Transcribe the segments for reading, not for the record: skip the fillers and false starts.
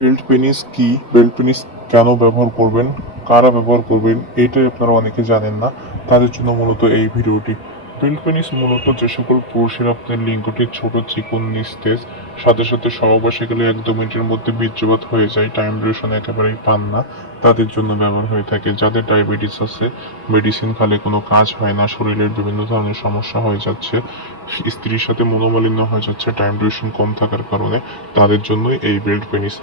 Belt penis কি, belt penis কেন ব্যবহার করবেন, কারা ব্যবহার করবেন, এটাই আপনারা অনেকে জানেন না। তাদের জন্য মূলত এই ভিডিওটি। বেল্ট পেনিস মূলত যে সকল পুরুষেরা আপনার লিঙ্গটি ছোট, চিকন, নিস্তেজ, সাথে সাথে সহবাসে গেলে 1-2 মিনিটের মধ্যে বীর্যপাত হয়ে যায়, টাইম ডিউরেশন একেবারেই পান না, তাদের জন্য ব্যবহার হয়ে থাকে। যাদের ডায়াবেটিস আছে, মেডিসিন খালে কোনো কাজ হয় না, শরীরের বিভিন্ন ধরনের সমস্যা হয়ে যাচ্ছে, স্ত্রীর সাথে মনোমালিন্য হয়ে যাচ্ছে টাইম ডিউরেশন কম থাকার কারণে, তাদের জন্যই এই বেল্ট পেনিস।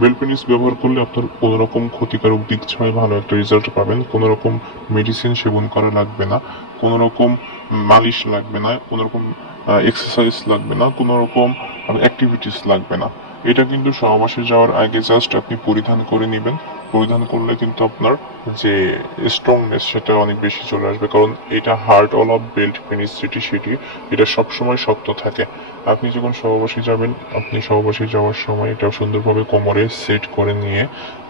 বেল্ট পেনিস ব্যবহার করলে আপনার কোনো রকম ক্ষতিকারক দিক ছাড়াই ভালো একটা রেজাল্ট পাবেন। কোনো রকম মেডিসিন সেবন করা লাগবে না, কোনো রকম মালিশ লাগবে না, কোনো রকম এক্সারসাইজ লাগবে না, কোনো রকম অ্যাক্টিভিটিস লাগবে না। এটা কিন্তু সহবাসে যাওয়ার আগে জাস্ট আপনি পরিধান করে নেবেন। পরিধান করলে কিন্তু আপনার যে স্ট্রংনেস সেটা অনেক বেশি চলে আসবে, কারণ এটা hard all of belt penis সেটি এটা সবসময় শক্ত থাকে। আপনি যখন সহবাসে যাবেন, আপনি সহবাসে যাওয়ার সময় এটা সুন্দরভাবে কোমরে সেট করে নিয়ে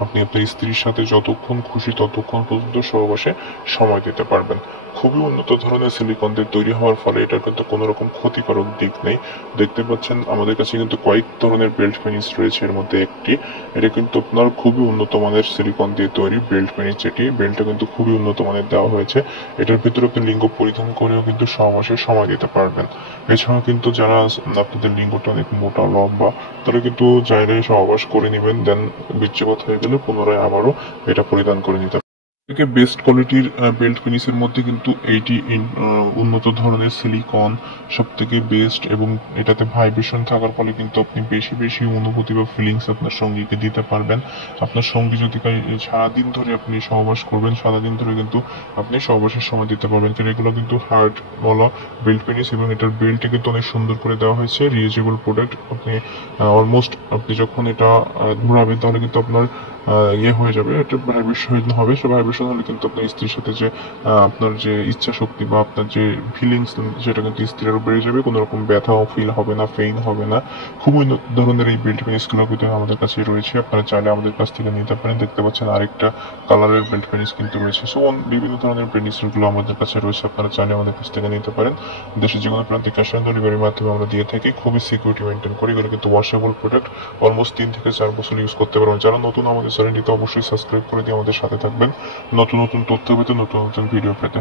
আপনি আপনার স্ত্রীর সাথে যতক্ষণ খুশি ততক্ষণ পর্যন্ত সহবাসে সময় দিতে পারবেন। খুবই উন্নত ধরনের সিলিকন দিয়ে তৈরি হওয়ার ফলে এটার কিন্তু কোনো রকম ক্ষতিকারক দিক নেই। দেখতে পাচ্ছেন আমাদের কাছে কিন্তু কয়েক ধরনের বেল্ট পেনিস রয়েছে, এর মধ্যে একটি, এটা কিন্তু আপনার খুবই উন্নত মানের সিলিকন দিয়ে তৈরি বেল্ট পেনিস। যেটি বেল্টটা কিন্তু খুবই উন্নত মানের দেওয়া হয়েছে। এটার ভিতরে আপনি লিঙ্গ পরিধান করেও কিন্তু সহবাসে সময় দিতে পারবেন। এছাড়াও কিন্তু যারা আপনাদের লিঙ্গটা অনেক মোটা লম্বা, তারা কিন্তু চাইলে সহবাস করে নেবেন, দেন বীর্যপাত হয়ে গেলে পুনরায় আবারও এটা পরিধান করে নিতে। থেকে বেস্ট কোয়ালিটির বেল্ট পেনিসের মধ্যে কিন্তু এইটি উন্নত ধরনের সিলিকন সব থেকে বেস্ট, এবং এটাতে ভাইব্রেশন থাকার ফলে কিন্তু আপনি বেশি বেশি অনুভূতি বা ফিলিংস আপনার সঙ্গীকে দিতে পারবেন। আপনার সঙ্গী যদি সারাদিন ধরে আপনি সহবাস করবেন, সারাদিন ধরে কিন্তু আপনি সহবাসের সময় দিতে পারবেন। কারণ এগুলো কিন্তু হার্ড বলা বেল্ট পেনিস, এবং এটার বেল্টে কিন্তু অনেক সুন্দর করে দেওয়া হয়েছে, রিউজেবল প্রোডাক্ট। আপনি অলমোস্ট আপনি যখন এটা ঘোরাবেন তাহলে কিন্তু আপনার ইয়ে হয়ে যাবে, একটা ভাইব্রেশন হবে। সে ভাইব্রেশন হলে কিন্তু আপনার স্ত্রীর সাথে যে আপনার যে ইচ্ছা শক্তি বা আপনার যে ফিলিংস, সেটা কিন্তু স্ত্রীর আরো বেড়ে যাবে। কোনো রকম ব্যথাও ফিল হবে না, পেইন হবে না। খুবই ধরনের এই বেল্ট পেনিসগুলো কিন্তু আমাদের কাছে রয়েছে, আপনারা চাইলে আমাদের কাছ থেকে নিতে পারেন। দেখতে পাচ্ছেন আরেকটা কালারের বেল্ট পেনিস কিন্তু রয়েছে। সো বিভিন্ন ধরনের পেনিসগুলো আমাদের কাছে রয়েছে, আপনারা চাইলে আমাদের কাছ থেকে নিতে পারেন। দেশের যে কোনো প্রান্তে ক্যাশ অন ডেলিভারির মাধ্যমে আমরা দিয়ে থাকি, খুবই সিকিউরিটি মেনটেন করি। এগুলো কিন্তু ওয়াশেবল প্রোডাক্ট, অলমোস্ট 3 থেকে 4 বছর ইউজ করতে পারবেন। যারা নতুন আমাদের চ্যানেলটিতে অবশ্যই সাবস্ক্রাইব করে দিয়ে আমাদের সাথে থাকবেন, নতুন নতুন তথ্য পেতে, নতুন নতুন ভিডিও পেতে।